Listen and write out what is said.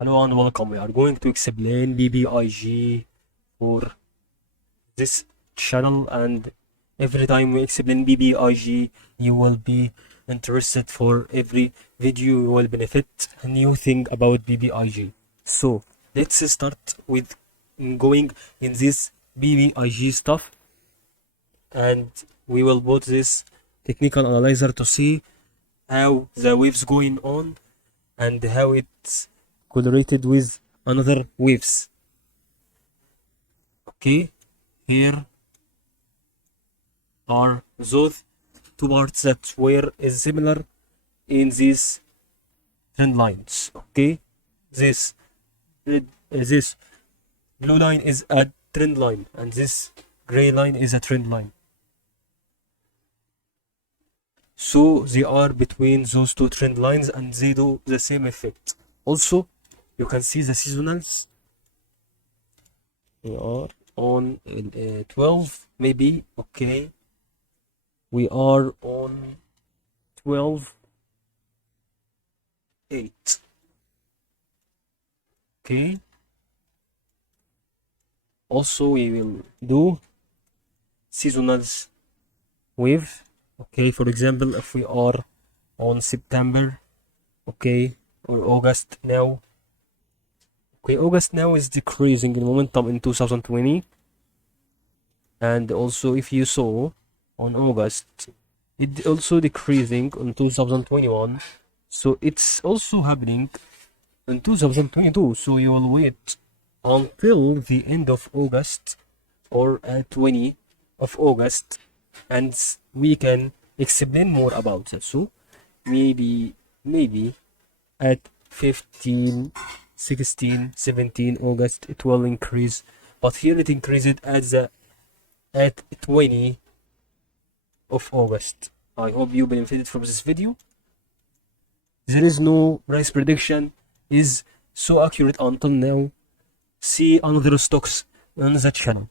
Hello and welcome. We are going to explain BBIG for this channel, and every time we explain BBIG, you will be interested. For every video, you will benefit a new thing about BBIG. So let's start with going in this BBIG stuff, and we will put this technical analyzer to see how the waves going on and how it's correlated with another waves. Okay, here are those two parts that were is similar in these trend lines. Okay, this this blue line is a trend line and this gray line is a trend line. So they are between those two trend lines and they do the same effect. Also, you can see the seasonals. We are on 12 maybe. Okay, we are on 12.8. Okay, also we will do seasonals wave. Okay, for example, if we are on September, okay, or August now. Okay, August now is decreasing in momentum in 2020, and also if you saw on August, it also decreasing in 2021, so it's also happening in 2022. So you will wait until the end of August or 20 of August, and we can explain more about that. So maybe at 15, 16, 17 August it will increase, but here it increased at 20 of August. I hope you benefited from this video. There is no price prediction is so accurate until now. See another stocks on the channel.